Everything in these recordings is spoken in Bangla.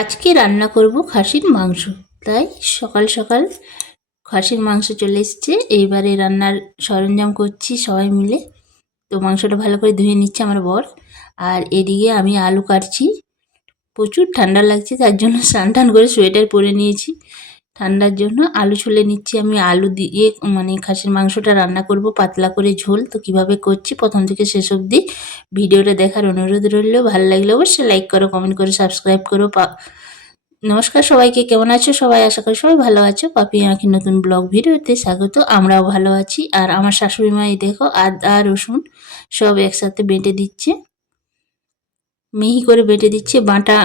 আজকে রান্না করব খাসির মাংস। তাই সকাল সকাল খাসির মাংস চলে এসছে। এইবারে রান্নার সরঞ্জাম করছি সবাই মিলে। তো মাংসটা ভালো করে ধুয়ে নিচ্ছে আমার বর। আর এদিকে আমি আলু কাটছি। প্রচুর ঠান্ডা লাগছে, তার জন্য স্নান টান করে সোয়েটার পরে নিয়েছি ঠান্ডার জন্য। আলু ছুলে নিচ্ছি আমি। আলু দিয়ে খাসির মাংসটা রান্না করব পাতলা করে ঝোল। তো কিভাবে করছি প্রথম থেকে শেষ অবধি ভিডিওটা দেখার অনুরোধ রইল। ভালো লাগলে অবশ্যই লাইক করো, কমেন্ট করো, সাবস্ক্রাইব করো। নমস্কার সবাইকে, কেমন আছো সবাই? আশা করি সবাই ভালো আছো। পাপি আঁকি নতুন ব্লগ ভিডিওতে স্বাগত। আমরাও ভালো আছি। আর আমার শাশুড়ি মা এই দেখো আদা রসুন সব একসাথে বেটে দিচ্ছে, মিহি করে বেটে দিচ্ছে। বাটা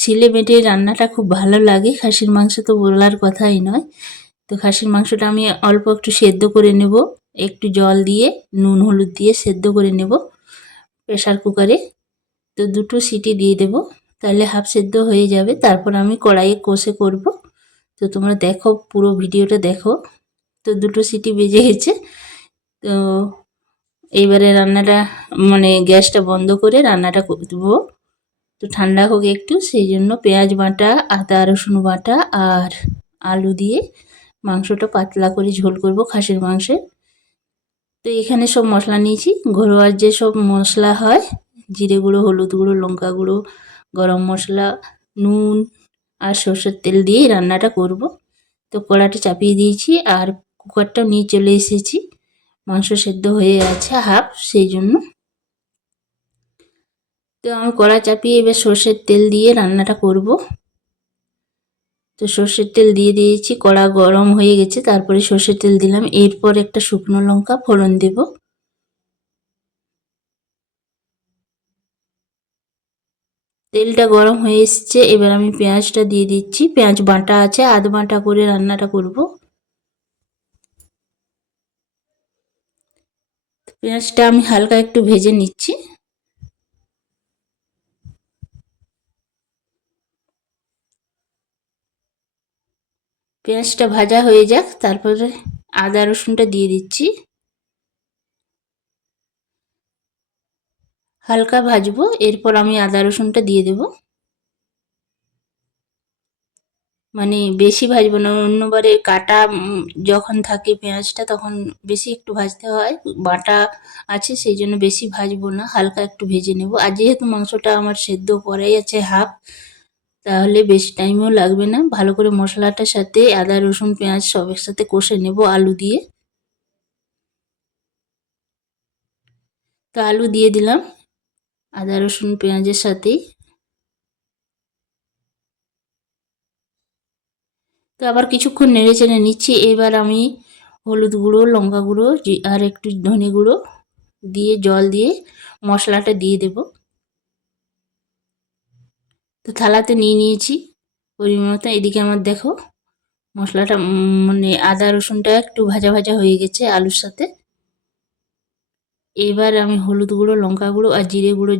শিলে বেটে রান্নাটা খুব ভালো লাগে। খাসির মাংস তো বলার কথাই নয়। তো খাসির মাংসটা আমি অল্প একটু সেদ্ধ করে নেব, একটু জল দিয়ে নুন হলুদ দিয়ে সেদ্ধ করে নেব প্রেসার কুকারে। তো দুটো সিটি দিয়ে দেব, তাহলে হাফ সেদ্ধ হয়ে যাবে। তারপর আমি কড়াইয়ে কষে করব। তো তোমরা দেখো, পুরো ভিডিওটা দেখো। তো দুটো সিটি বেজে গেছে। তো এইবারে রান্নাটা গ্যাসটা বন্ধ করে রান্নাটা দেবো। তো ঠান্ডা হোক একটু, সেই জন্য পেঁয়াজ বাটা, আদা রসুন বাটা আর আলু দিয়ে মাংসটা পাতলা করে ঝোল করব খাসির মাংসের। তো এখানে সব মশলা নিয়েছি, ঘরোয়ার যে সব মশলা হয়, জিরে গুঁড়ো, হলুদ গুঁড়ো, লঙ্কা গুঁড়ো, গরম মশলা, নুন আর সর্ষের তেল দিয়ে রান্নাটা করব। তো কড়াটা চাপিয়ে দিয়েছি আর কুকারটাও নিয়ে চলে এসেছি। মাংস সেদ্ধ হয়ে আছে হাফ, সেই জন্য। তো আমি কড়া চাপিয়ে এবার সর্ষের তেল দিয়ে রান্নাটা করব। তো সর্ষের তেল দিয়ে দিয়েছি, কড়া গরম হয়ে গেছে। তারপরে সর্ষের তেল দিলাম, এরপর একটা শুকনো লঙ্কা ফোড়ন দেব। তেলটা গরম হয়ে এসছে, এবার আমি পেঁয়াজটা দিয়ে দিচ্ছি। পেঁয়াজ বাটা আছে, আধ বাটা করে রান্নাটা করব। পেঁয়াজটা আমি হালকা একটু ভেজে নিচ্ছি। পেঁয়াজটা ভাজা হয়ে যাক, তারপরে আদা রসুনটা দিয়ে দিচ্ছি। হালকা ভাজবো, এরপর আমি আদা রসুনটা দিয়ে দেব। বেশি ভাজবো না, অন্যবারে কাটা যখন থাকে পেঁয়াজটা তখন বেশি একটু ভাজতে হয়। বাটা আছে সেই জন্য বেশি ভাজবো না, হালকা একটু ভেজে নেব। আর যেহেতু মাংসটা আমার সেদ্ধ করাই আছে হাফ, তাহলে বেশি টাইমও লাগবে না। ভালো করে মশলাটার সাথে আদা রসুন পেঁয়াজ সব একসাথে কষে নেব আলু দিয়ে। তো আলু দিয়ে দিলাম আদা রসুন পেঁয়াজের সাথেই। তো আবার কিছুক্ষণ নেড়ে চেড়ে নিচ্ছি। এবার আমি হলুদ গুঁড়ো, লঙ্কা গুঁড়ো আর একটু ধনে গুঁড়ো দিয়ে জল দিয়ে মশলাটা দিয়ে দেব। তো থালাতে নিয়ে নিয়েছি পরিমাণ মতো। এদিকে আমার দেখো মশলাটা আদা রসুনটা একটু ভাজা ভাজা হয়ে গেছে আলুর সাথে। এবার আমি হলুদ গুঁড়ো, লঙ্কা গুঁড়ো আর জিরে গুঁড়ো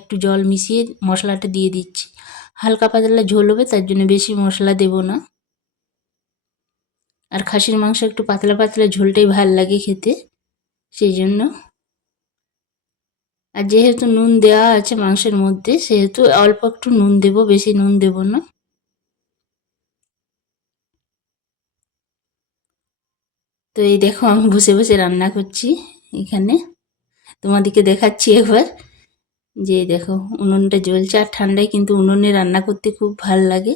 একটু জল মিশিয়ে মশলাটা দিয়ে দিচ্ছি। হালকা পাতলা ঝোল হবে, তার জন্য বেশি মশলা দেব না। আর খাসির মাংস একটু পাতলা পাতলা ঝোলটাই ভাল লাগে খেতে, সেই জন্য। আর যেহেতু নুন দেওয়া আছে মাংসের মধ্যে, সেহেতু অল্প একটু নুন দেব, বেশি নুন দেব না। তো এই দেখো আমি বসে বসে রান্না করছি এখানে, তোমাদেরকে দেখাচ্ছি একবার। যে দেখো উনুনটা জ্বলছে, আর ঠান্ডায় কিন্তু উনুনে রান্না করতে খুব ভাল লাগে।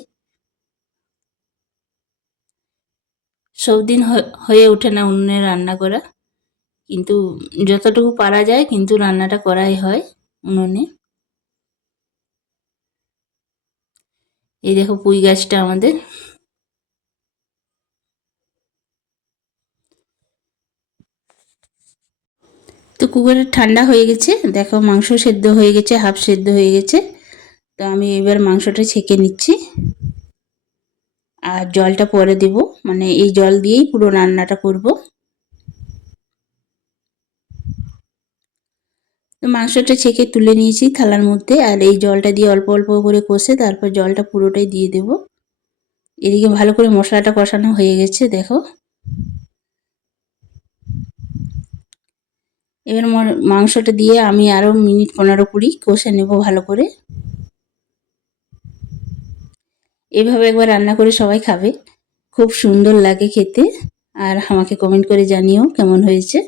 সব দিন হয়ে ওঠে না উনুনে রান্না করা, কিন্তু যতটুকু পারা যায় কিন্তু রান্নাটা করাই হয় উনুনে। এই দেখো পুঁই গাছটা আমাদের। তো কুকারে ঠান্ডা হয়ে গেছে, দেখো মাংস সেদ্ধ হয়ে গেছে, হাফ সেদ্ধ হয়ে গেছে। তো আমি এবার মাংসটা ছেঁকে নিচ্ছি আর জলটা পরে দেব, এই জল দিয়েই পুরো রান্নাটা করব। তো মাংসটা ছেঁকে তুলে নিয়েছি থালার মধ্যে, আর এই জলটা দিয়ে অল্প অল্প করে কষে তারপর জলটা পুরোটাই দিয়ে দেব। এদিকে ভালো করে মশলাটা কষানো হয়ে গেছে দেখো। এবার মাংসটা দিয়ে আমি আরও মিনিট 15-20 কষে নেব ভালো করে। এভাবে একবার রান্না করে সবাই খাবে, খুব সুন্দর লাগে খেতে। আর আমাকে কমেন্ট করে জানিও কেমন হয়েছে।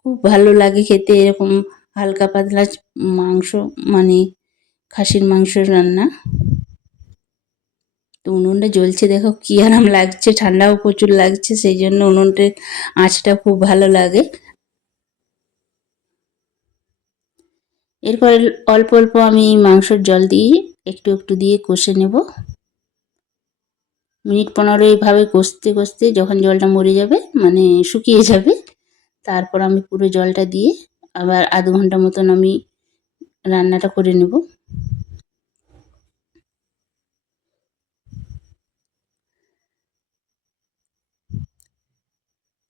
খুব ভালো লাগে খেতে এরকম হালকা পাতলা মাংস, মানে খাসির মাংসের রান্না। তো উনুনটা জ্বলছে, দেখো কি আরাম লাগছে, ঠান্ডাও প্রচুর লাগছে, সেই জন্য উনুনটার আঁচটা খুব ভালো লাগে। এরপর অল্প অল্প আমি মাংসর জল দিয়ে একটু একটু দিয়ে কষে নেব। মিনিট 15 এইভাবে কষতে কষতে যখন জলটা মরে যাবে, মানে শুকিয়ে যাবে, তারপর আমি পুরো জলটা দিয়ে আবার আধ ঘন্টা মতন আমি রান্নাটা করে নেব।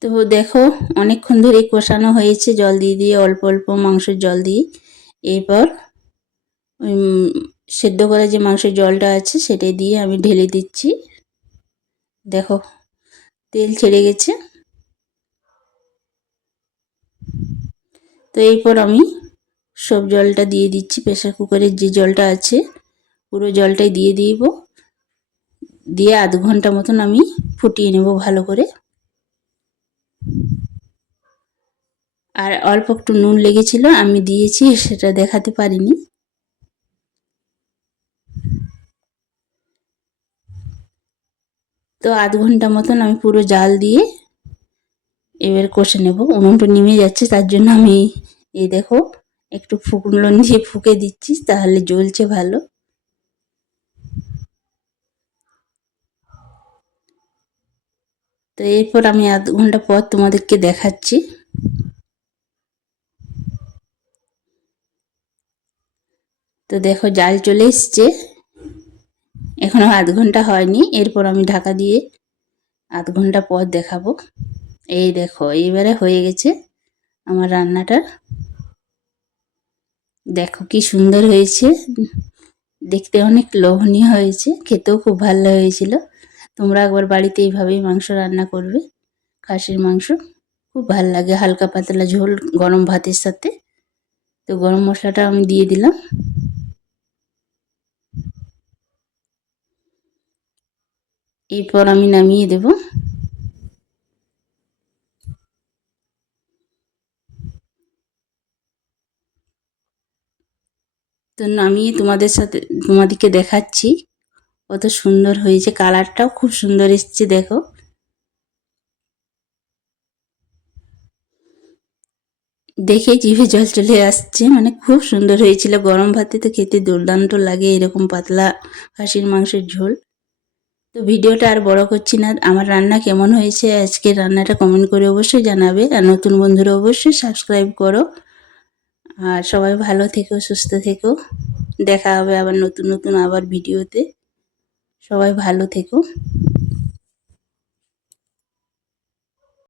তো দেখো অনেকক্ষণ ধরে কষানো হয়েছে জল দিয়ে দিয়ে, অল্প অল্প মাংসের জল দিয়ে। এরপর সেদ্ধ করা যে মাংসের জলটা আছে সেটাই দিয়ে আমি ঢেলে দিচ্ছি। দেখো তেল ছেড়ে গেছে। তো এরপর আমি সব জলটা দিয়ে দিচ্ছি, প্রেসার কুকারের যে জলটা আছে পুরো জলটাই দিয়ে দিব, দিয়ে আধ ঘন্টা মতন আমি ফুটিয়ে নেব ভালো করে। আর অল্প একটু নুন লেগেছিল, আমি দিয়েছি, সেটা দেখাতে পারিনি। তো আধ ঘন্টা মতন আমি পুরো জাল দিয়ে এবার কষে নেব। উনুনটা নিমে যাচ্ছে, তার জন্য আমি এই দেখো একটু ফুকলন দিয়ে ফুকে দিচ্ছি, তাহলে জ্বলছে ভালো। তো এরপর আমি আধ ঘন্টা পর তোমাদেরকে দেখাচ্ছি। তো দেখো জাল চলে এসছে, এখনো আধ ঘন্টা হয়নি। এরপর আমি ঢাকা দিয়ে আধ ঘন্টা পর দেখাবো। এই দেখো এইবারে হয়ে গেছে আমার রান্নাটা। দেখো কি সুন্দর হয়েছে, দেখতে অনেক লোভনীয় হয়েছে, খেতেও খুব ভালো হয়েছিল। তোমরা একবার বাড়িতে এইভাবেই মাংস রান্না করবে, খাসির মাংস খুব ভাল লাগে, হালকা পাতলা ঝোল গরম ভাতের সাথে। তো গরম মশলাটা আমি দিয়ে দিলাম। এরপর আমি নামিয়ে দেব। তো নামিয়ে তোমাদেরকে দেখাচ্ছি কত সুন্দর হয়েছে, কালারটাও খুব সুন্দর এসছে দেখো। দেখে জিভে জল চলে আসছে, মানে খুব সুন্দর হয়েছিল। গরম ভাতে তো খেতে দুর্দান্ত লাগে এরকম পাতলা খাসির মাংসের ঝোল। তো ভিডিওটা আর বড় করছি না, আমার রান্না কেমন হয়েছে আজকের রান্নাটা কমেন্ট করে অবশ্যই জানাবে। আর নতুন বন্ধুরা অবশ্যই সাবস্ক্রাইব করো। আর সবাই ভালো থেকো, সুস্থ থেকো। দেখা হবে আবার নতুন নতুন আবার ভিডিওতে। সবাই ভালো থেকো।